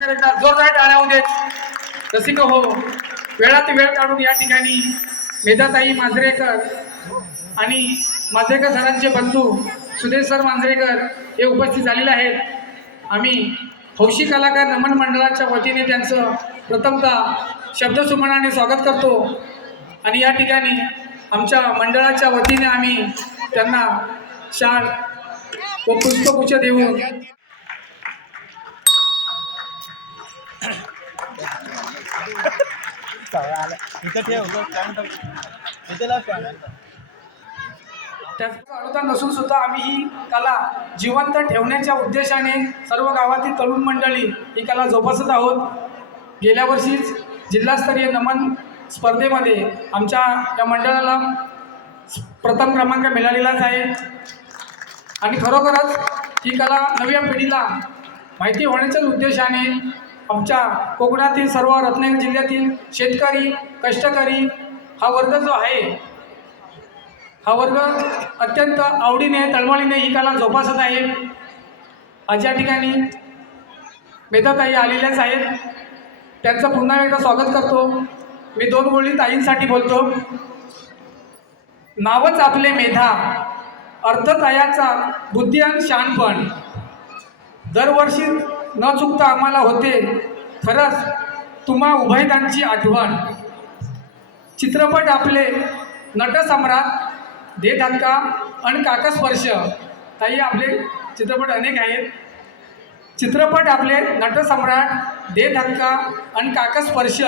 जोरदार टाळ्या देत. रसिक हो? वेळात वेळ काढून या ठिकाणी मेधाताई मांजरेकर आणि मांजरेकर सरांचे बंधू सुदेश सर मांजरेकर हे उपस्थित झालेले आहेत. आम्ही हौशी कलाकार नमन मंडळाच्या वतीने त्यांचं प्रथमतः शब्दसुमनाने स्वागत करतो. आणि या ठिकाणी आमच्या मंडळाच्या वतीने आम्ही त्यांना शाळ व पुष्पगुच्छ देऊन इथं ठेव त्याचा अनुदान नसून सुद्धा आम्ही ही कला जिवंत ठेवण्याच्या उद्देशाने सर्व गावातील तरुण मंडळी ही कला जोपासत आहोत. गेल्या वर्षीच जिल्हास्तरीय नमन स्पर्धेमध्ये आमच्या या मंडळाला प्रथम क्रमांक मिळालेलाच आहे. आणि खरोखरच ही कला नव्या पिढीला माहिती होण्याच्याच उद्देशाने आमच्या कोकणातील सर्व रत्नागिरी जिल्ह्यातील शेतकरी कष्टकरी हा वर्ग जो आहे हा वर्ग अत्यंत आवडीने तळमळीने ही कला जोपासत आहे. आज या ठिकाणी मेधाताई आलेल्याच आहेत. त्यांचं पुन्हा एकदा स्वागत करतो. मी दोन गोळी ताईंसाठी बोलतो. नावच आपले मेधा अर्थतयाचा बुद्धी आणि शानपण. दरवर्षी न चुकता आम्हाला होते. खरंच तुम्हा उभयदांची आठवण. चित्रपट आपले नटसम्राट दे धक्का आणि काकस्पर्श. काही आपले चित्रपट अनेक आहेत. चित्रपट आपले नटसम्राट दे धक्का आणि काकस्पर्श.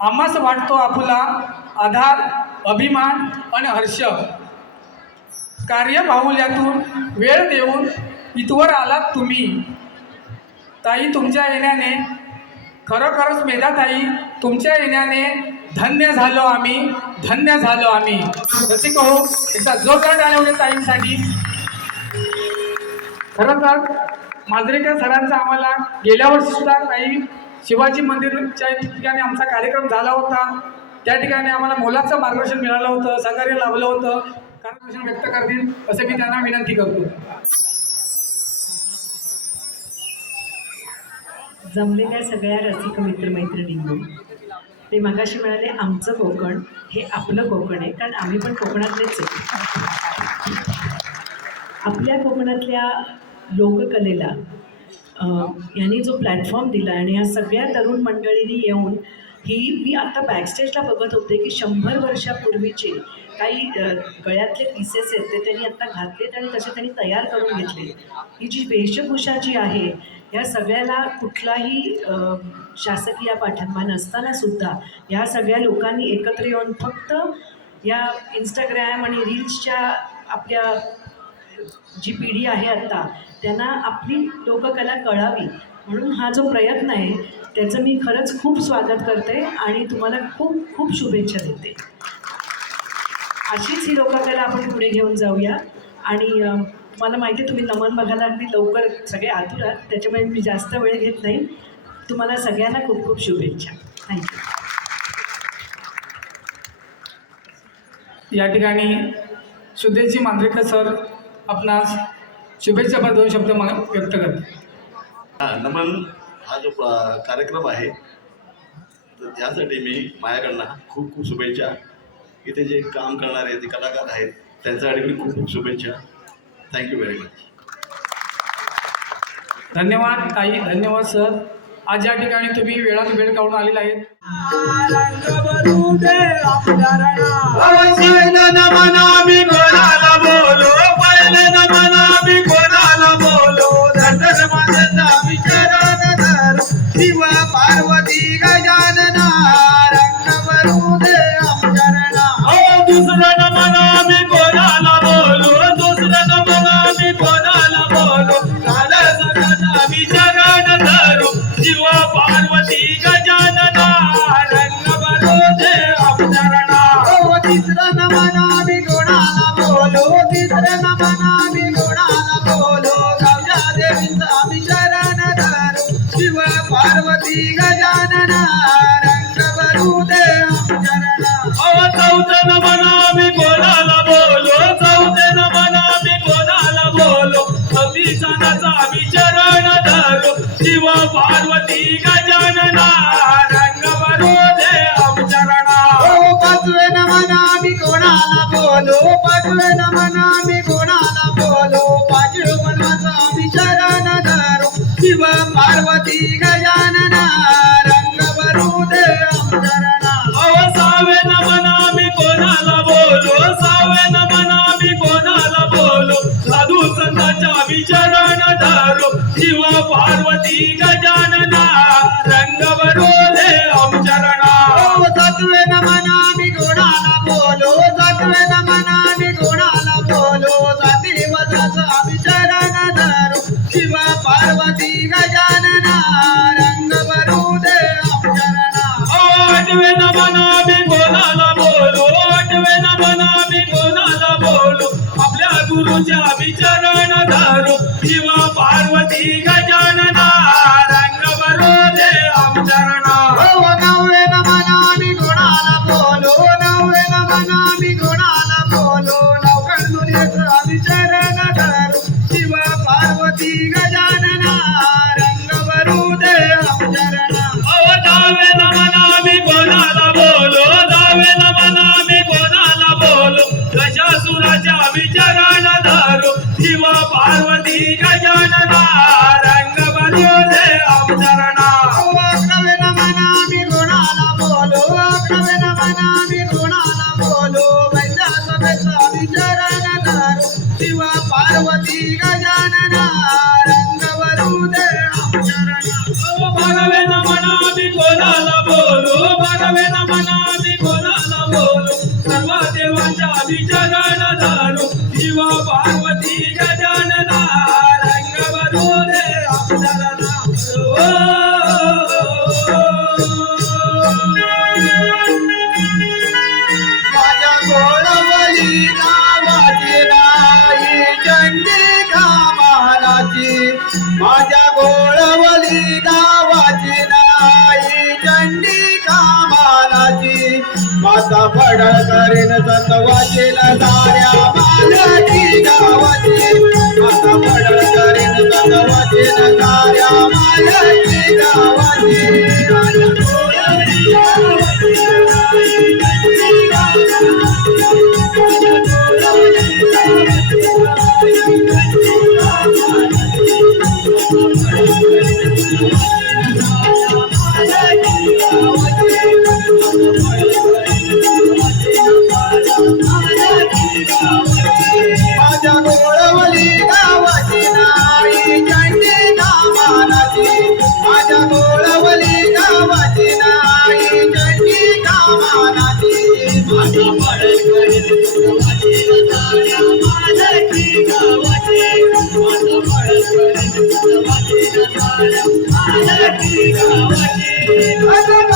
आम्हास वाटतो आपला आधार अभिमान आणि हर्ष. कार्यबाहुल्यातून वेळ देऊन इथवर आलात तुम्ही. ताई तुमच्या येण्याने खरोखरच मेधाताई तुमच्या येण्याने धन्य झालो आम्ही धन्य झालो आम्ही. रसिक हो एकदा जोरदार टाळ्या ताईंसाठी. खरं तर मांजरेकर सरांचा आम्हाला गेल्या वर्षीसुद्धा सुद्धा शिवाजी मंदिरच्या ठिकाणी आमचा कार्यक्रम झाला होता. त्या ठिकाणी आम्हाला मोलाचं मार्गदर्शन मिळालं होतं सहकार्य लाभलं होतं. मार्गदर्शन व्यक्त करतील असं मी त्यांना विनंती करतो. जमलेल्या सगळ्या रसिक मित्रमैत्रिणींनो. ते मगाशी म्हणाले आमचं कोकण हे आपलं कोकण आहे कारण आम्ही पण कोकणातलेच आहे. आपल्या कोकणातल्या लोककलेला यांनी जो प्लॅटफॉर्म दिला आणि ह्या सगळ्या तरुण मंडळींनी येऊन ही मी आता बॅकस्टेजला बघत होते की शंभर वर्षापूर्वीचे काही गळ्यातले पीसेस आहेत ते त्यांनी आत्ता घातलेत आणि तसे त्यांनी तयार करून घेतले. ही जी वेशभूषा जी आहे ह्या सगळ्याला कुठलाही शासकीय पाठिंबा नसताना सुद्धा ह्या सगळ्या लोकांनी एकत्र येऊन फक्त या इंस्टाग्रॅम आणि रील्सच्या आपल्या जी पिढी आहे आत्ता त्यांना आपली लोककला कळावी. म्हणून हा जो प्रयत्न आहे त्याचं मी खरंच खूप स्वागत करते आणि तुम्हाला खूप खूप शुभेच्छा देते. अशीच ही लोककला आपण पुढे घेऊन जाऊया. आणि मला माहिती आहे तुम्ही नमन बघायला अगदी लवकर सगळे आतुर आहात. त्याच्यामुळे मी जास्त वेळ घेत नाही. तुम्हाला सगळ्यांना खूप खूप शुभेच्छा. थँक्यू या ठिकाणी सुदेशजी मांद्रेकर सर आपणास शुभेच्छापर दोन शब्द मा- व्यक्त करते हा नमन हा जो प्र- कार्यक्रम आहे तर त्यासाठी मी माझ्याकडनं खूप खूप शुभेच्छा. इथे जे काम करणारे जे कलाकार आहेत त्यांच्यासाठी मी खूप खूप शुभेच्छा. थँक्यू व्हेरी मच धन्यवाद ताई. धन्यवाद सर. आज या ठिकाणी तुम्ही वेळात वेळ काढून आलेला आहे. पार्वती गजानना रंग भरू दे आमचरणा। अहो चौथं नमना मी कोणाला बोलो चौथं नमना मी कोणाला बोलो अभिसनाचा मी चरण धरो शिव पार्वती गजानना संतांच्या विचरण धरो शिव पार्वती गजानना रंग भरू दे अवचरणा हो सातवे नमना मी कोणाला बोलो सातवे नमना मी कोणाला बोलो पार्वती बेचा शिवा पार्वती गजानन आता माता पडळ करेन सतवाची साऱ्या मालकी गावाची. आता पडळ करेन सतवाची साऱ्या मालकी गावाची. माझ्या गोळवली गावाची नाही चंडी कामानाची माझ्या गोळवली गावाची नाही चंडी कामानाची माझ्या बरोबरांच्या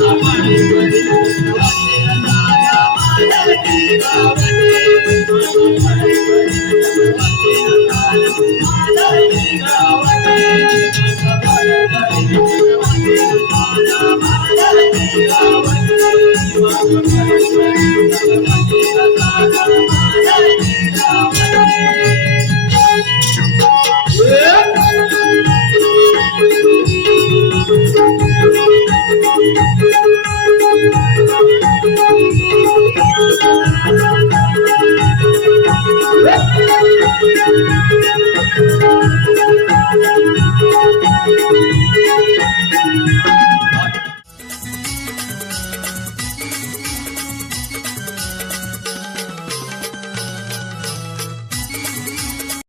गावाची माझा